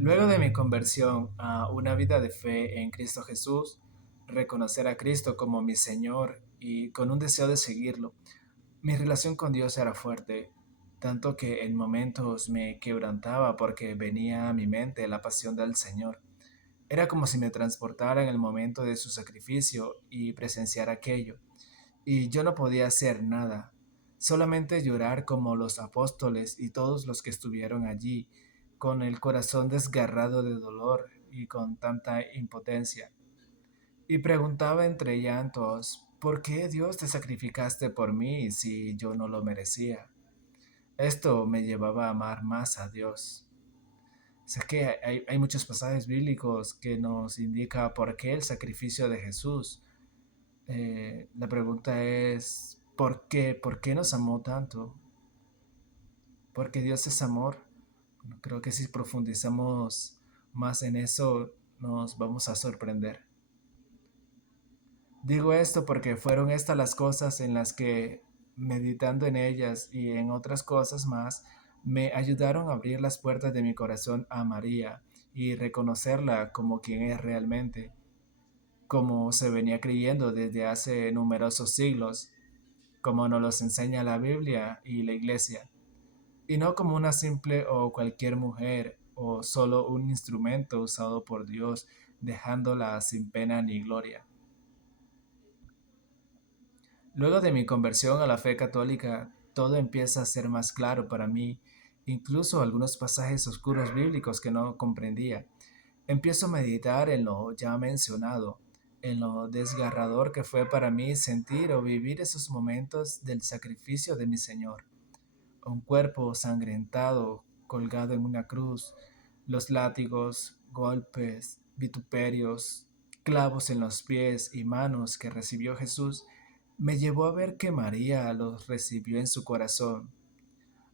Luego de mi conversión a una vida de fe en Cristo Jesús, reconocer a Cristo como mi Señor y con un deseo de seguirlo, mi relación con Dios era fuerte, tanto que en momentos me quebrantaba porque venía a mi mente la pasión del Señor. Era como si me transportara en el momento de su sacrificio y presenciar aquello, y yo no podía hacer nada, solamente llorar como los apóstoles y todos los que estuvieron allí, con el corazón desgarrado de dolor y con tanta impotencia. Y preguntaba entre llantos, ¿por qué Dios te sacrificaste por mí si yo no lo merecía? Esto me llevaba a amar más a Dios. Sé que hay muchos pasajes bíblicos que nos indica por qué el sacrificio de Jesús. La pregunta es, ¿por qué? ¿Por qué nos amó tanto? Porque Dios es amor. Bueno, creo que si profundizamos más en eso, nos vamos a sorprender. Digo esto porque fueron estas las cosas en las que, meditando en ellas y en otras cosas más, me ayudaron a abrir las puertas de mi corazón a María y reconocerla como quien es realmente, como se venía creyendo desde hace numerosos siglos, como nos los enseña la Biblia y la Iglesia, y no como una simple o cualquier mujer o solo un instrumento usado por Dios, dejándola sin pena ni gloria. Luego de mi conversión a la fe católica, todo empieza a ser más claro para mí, incluso algunos pasajes oscuros bíblicos que no comprendía. Empiezo a meditar en lo ya mencionado, en lo desgarrador que fue para mí sentir o vivir esos momentos del sacrificio de mi Señor. Un cuerpo sangrentado colgado en una cruz, los látigos, golpes, vituperios, clavos en los pies y manos que recibió Jesús, me llevó a ver que María los recibió en su corazón.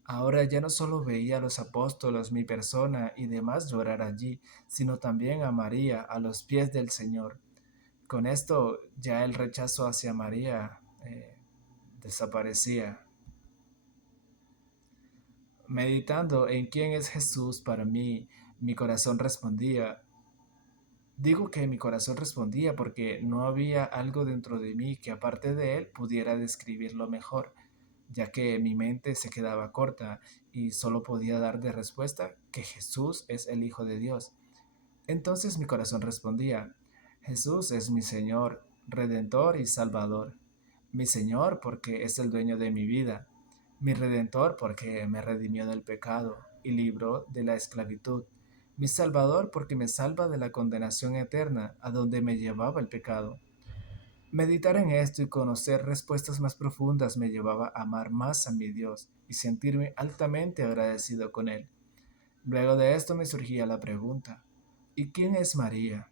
Ahora ya no solo veía a los apóstoles, mi persona y demás llorar allí, sino también a María a los pies del Señor. Con esto ya el rechazo hacia María desaparecía. Meditando en quién es Jesús para mí, mi corazón respondía. Digo que mi corazón respondía porque no había algo dentro de mí que aparte de él pudiera describirlo mejor, ya que mi mente se quedaba corta y solo podía dar de respuesta que Jesús es el Hijo de Dios. Entonces mi corazón respondía, Jesús es mi Señor, Redentor y Salvador. Mi Señor porque es el dueño de mi vida. Mi Redentor porque me redimió del pecado y libró de la esclavitud. Mi Salvador porque me salva de la condenación eterna a donde me llevaba el pecado. Meditar en esto y conocer respuestas más profundas me llevaba a amar más a mi Dios y sentirme altamente agradecido con Él. Luego de esto me surgía la pregunta, ¿y quién es María?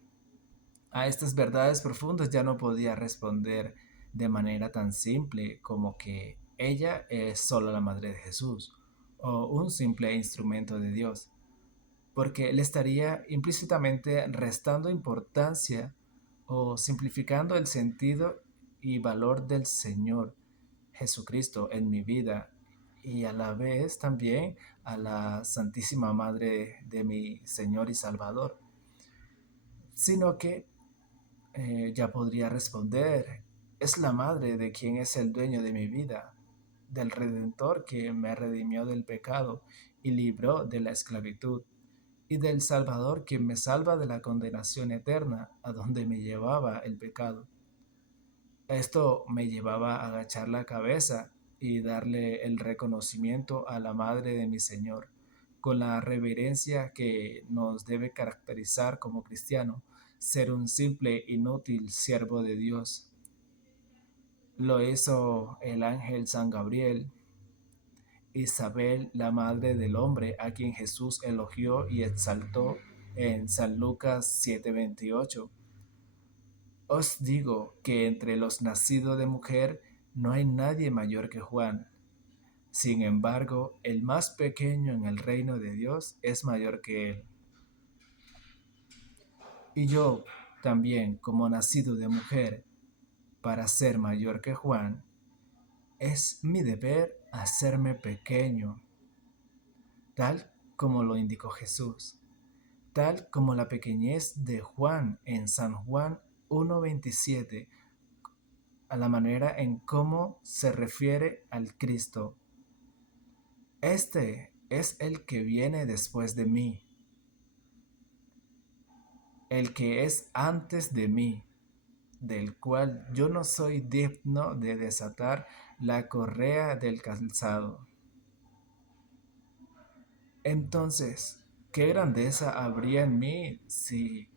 A estas verdades profundas ya no podía responder de manera tan simple como que ella es solo la madre de Jesús o un simple instrumento de Dios, porque le estaría implícitamente restando importancia o simplificando el sentido y valor del Señor Jesucristo en mi vida y a la vez también a la Santísima Madre de mi Señor y Salvador, sino que ya podría responder, es la madre de quien es el dueño de mi vida, del Redentor que me redimió del pecado y libró de la esclavitud, y del Salvador que me salva de la condenación eterna a donde me llevaba el pecado. Esto me llevaba a agachar la cabeza y darle el reconocimiento a la madre de mi Señor, con la reverencia que nos debe caracterizar como cristiano, ser un simple, inútil siervo de Dios. Lo hizo el ángel San Gabriel, Isabel, la madre del hombre, a quien Jesús elogió y exaltó en San Lucas 7:28. Os digo que entre los nacidos de mujer no hay nadie mayor que Juan. Sin embargo, el más pequeño en el reino de Dios es mayor que él. Y yo también, como nacido de mujer, para ser mayor que Juan, es mi deber hacerme pequeño, tal como lo indicó Jesús. tal como la pequeñez de Juan en San Juan 1:27, a la manera en cómo se refiere al Cristo. Este es el que viene después de mí, el que es antes de mí, del cual yo no soy digno de desatar la correa del calzado. Entonces, ¿qué grandeza habría en mí si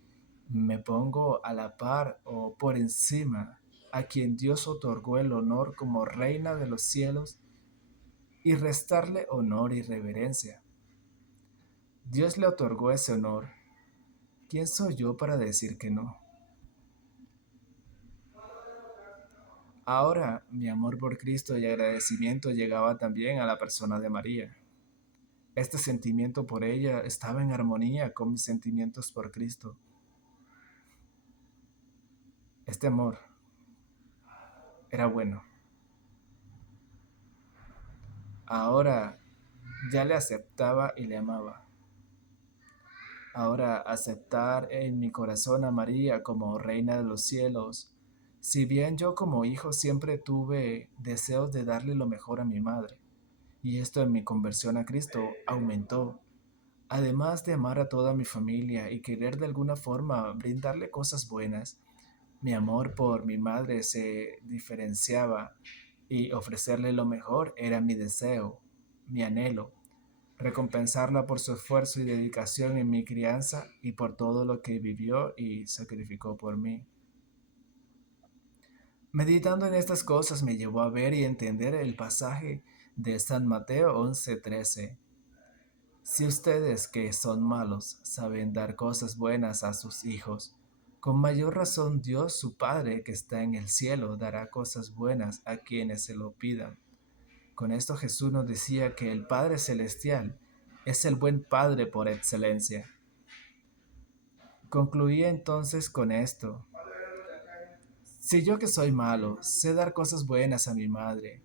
me pongo a la par o por encima a quien Dios otorgó el honor como reina de los cielos y restarle honor y reverencia? Dios le otorgó ese honor. ¿Quién soy yo para decir que no? Ahora, mi amor por Cristo y agradecimiento llegaba también a la persona de María. Este sentimiento por ella estaba en armonía con mis sentimientos por Cristo. Este amor era bueno. Ahora ya le aceptaba y le amaba. Ahora aceptar en mi corazón a María como reina de los cielos. Si bien yo como hijo siempre tuve deseos de darle lo mejor a mi madre, y esto en mi conversión a Cristo aumentó. Además de amar a toda mi familia y querer de alguna forma brindarle cosas buenas, mi amor por mi madre se diferenciaba y ofrecerle lo mejor era mi deseo, mi anhelo, recompensarla por su esfuerzo y dedicación en mi crianza y por todo lo que vivió y sacrificó por mí. Meditando en estas cosas me llevó a ver y entender el pasaje de San Mateo 11:13. Si ustedes que son malos saben dar cosas buenas a sus hijos, con mayor razón Dios su Padre que está en el cielo dará cosas buenas a quienes se lo pidan. Con esto Jesús nos decía que el Padre Celestial es el buen Padre por excelencia. Concluí entonces con esto. Si yo que soy malo sé dar cosas buenas a mi madre,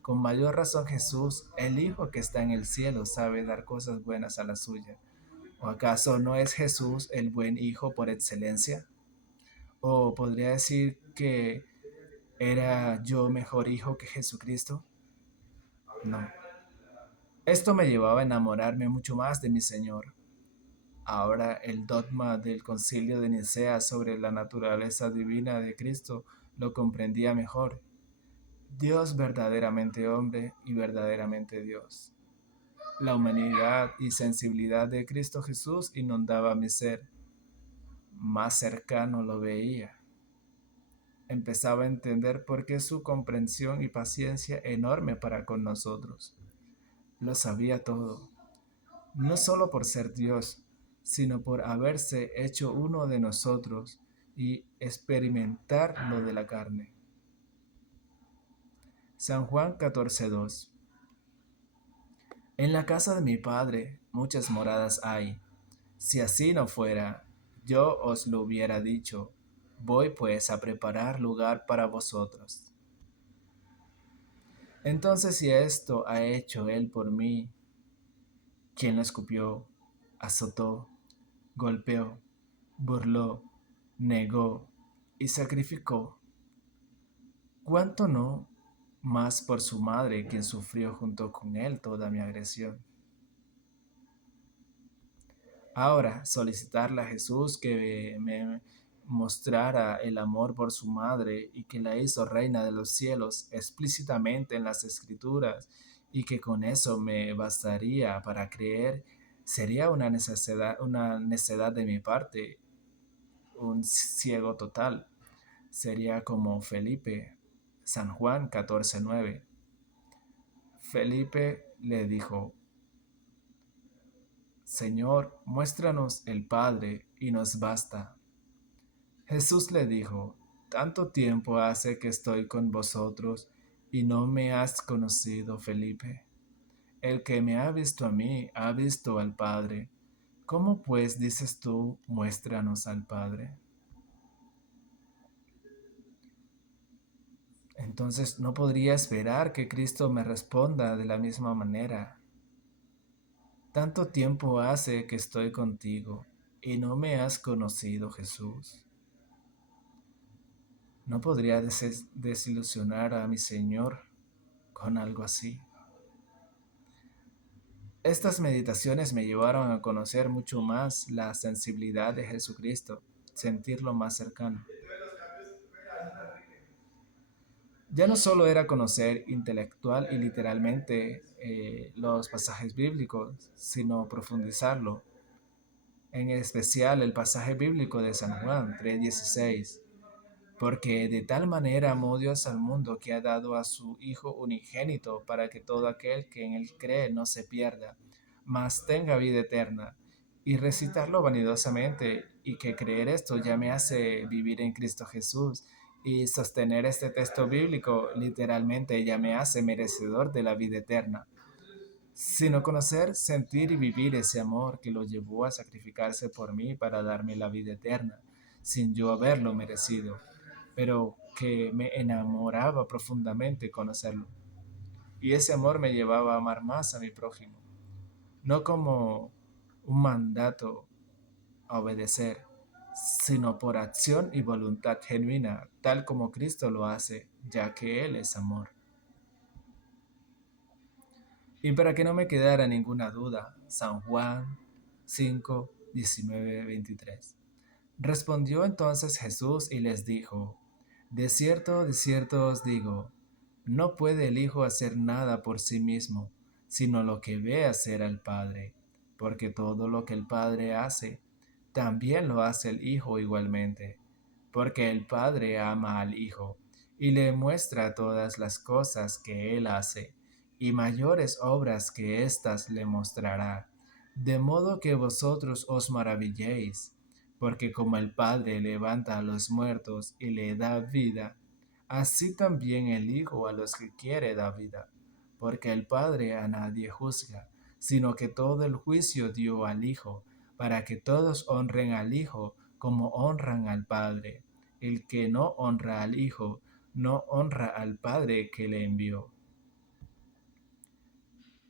con mayor razón Jesús, el Hijo que está en el cielo, sabe dar cosas buenas a la suya. ¿O acaso no es Jesús el buen hijo por excelencia? ¿O podría decir que era yo mejor hijo que Jesucristo? No. Esto me llevaba a enamorarme mucho más de mi Señor. Ahora el dogma del Concilio de Nicea sobre la naturaleza divina de Cristo lo comprendía mejor. Dios verdaderamente hombre y verdaderamente Dios. La humanidad y sensibilidad de Cristo Jesús inundaba mi ser. Más cercano lo veía. Empezaba a entender por qué su comprensión y paciencia enorme para con nosotros. Lo sabía todo, no solo por ser Dios, sino por haberse hecho uno de nosotros y experimentar lo de la carne. San Juan 14:2. En la casa de mi Padre muchas moradas hay. Si así no fuera, yo os lo hubiera dicho. Voy pues a preparar lugar para vosotros. Entonces si esto ha hecho Él por mí, quien lo escupió, azotó, golpeó, burló, negó y sacrificó, ¿cuánto no más por su madre, quien sufrió junto con Él toda mi agresión? Ahora solicitarle a Jesús que me mostrara el amor por su madre y que la hizo reina de los cielos explícitamente en las escrituras y que con eso me bastaría para creer, sería una necedad de mi parte, un ciego total. Sería como Felipe, San Juan 14:9. Felipe le dijo: Señor, muéstranos el Padre y nos basta. Jesús le dijo: Tanto tiempo hace que estoy con vosotros y no me has conocido, Felipe. El que me ha visto a mí, ha visto al Padre. ¿Cómo pues dices tú, muéstranos al Padre? Entonces no podría esperar que Cristo me responda de la misma manera. Tanto tiempo hace que estoy contigo. y no me has conocido, Jesús. No podría desilusionar a mi Señor con algo así. Estas meditaciones me llevaron a conocer mucho más la sensibilidad de Jesucristo, sentirlo más cercano. Ya no solo era conocer intelectual y literalmente los pasajes bíblicos, sino profundizarlo, en especial el pasaje bíblico de San Juan 3:16, porque de tal manera amó Dios al mundo que ha dado a su Hijo unigénito para que todo aquel que en él cree no se pierda, mas tenga vida eterna. Y recitarlo vanidosamente y que creer esto ya me hace vivir en Cristo Jesús y sostener este texto bíblico literalmente ya me hace merecedor de la vida eterna, sino conocer, sentir y vivir ese amor que lo llevó a sacrificarse por mí para darme la vida eterna, sin yo haberlo merecido, pero que me enamoraba profundamente conocerlo. Y ese amor me llevaba a amar más a mi prójimo, no como un mandato a obedecer, sino por acción y voluntad genuina, tal como Cristo lo hace, ya que Él es amor. Y para que no me quedara ninguna duda, San Juan 5, 19, 23. Respondió entonces Jesús y les dijo, de cierto os digo, no puede el Hijo hacer nada por sí mismo, sino lo que ve hacer al Padre, porque todo lo que el Padre hace, también lo hace el Hijo igualmente, porque el Padre ama al Hijo y le muestra todas las cosas que Él hace, y mayores obras que éstas le mostrará, de modo que vosotros os maravilléis, porque como el Padre levanta a los muertos y le da vida, así también el Hijo a los que quiere da vida, porque el Padre a nadie juzga, sino que todo el juicio dio al Hijo, para que todos honren al Hijo como honran al Padre. El que no honra al Hijo, no honra al Padre que le envió.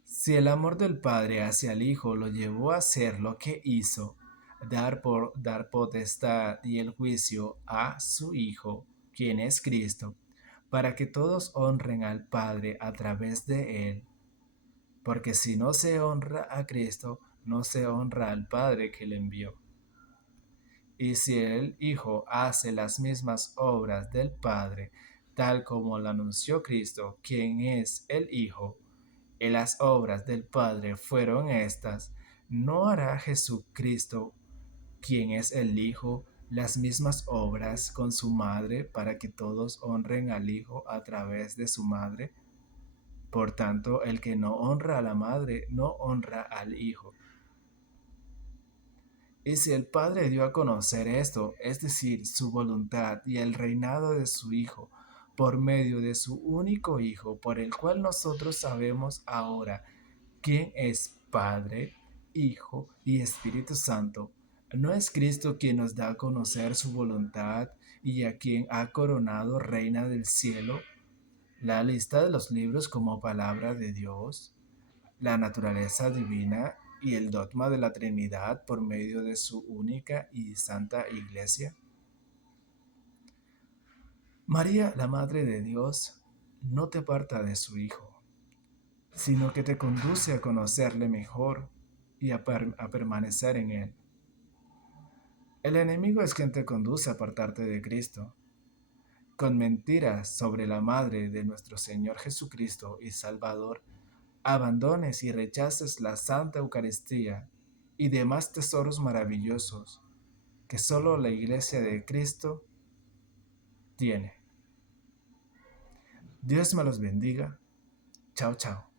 Si el amor del Padre hacia el Hijo lo llevó a hacer lo que hizo, dar potestad y el juicio a su Hijo, quien es Cristo, para que todos honren al Padre a través de él, porque si no se honra a Cristo, no se honra al Padre que le envió. Y si el Hijo hace las mismas obras del Padre, tal como lo anunció Cristo, quien es el Hijo, y las obras del Padre fueron estas, ¿no hará Jesucristo, quien es el Hijo, las mismas obras con su madre para que todos honren al Hijo a través de su madre? Por tanto, el que no honra a la madre, no honra al Hijo. Y si el Padre dio a conocer esto, es decir, su voluntad y el reinado de su Hijo, por medio de su único Hijo, por el cual nosotros sabemos ahora quién es Padre, Hijo y Espíritu Santo, ¿no es Cristo quien nos da a conocer su voluntad y a quien ha coronado Reina del cielo? La lista de los libros como palabra de Dios, la naturaleza divina y el dogma de la Trinidad por medio de su única y santa Iglesia. María, la Madre de Dios, no te aparta de su Hijo, sino que te conduce a conocerle mejor y a permanecer en él. El enemigo es quien te conduce a apartarte de Cristo, con mentiras sobre la Madre de nuestro Señor Jesucristo y Salvador, abandones y rechaces la Santa Eucaristía y demás tesoros maravillosos que solo la Iglesia de Cristo tiene. Dios me los bendiga. Chao, chao.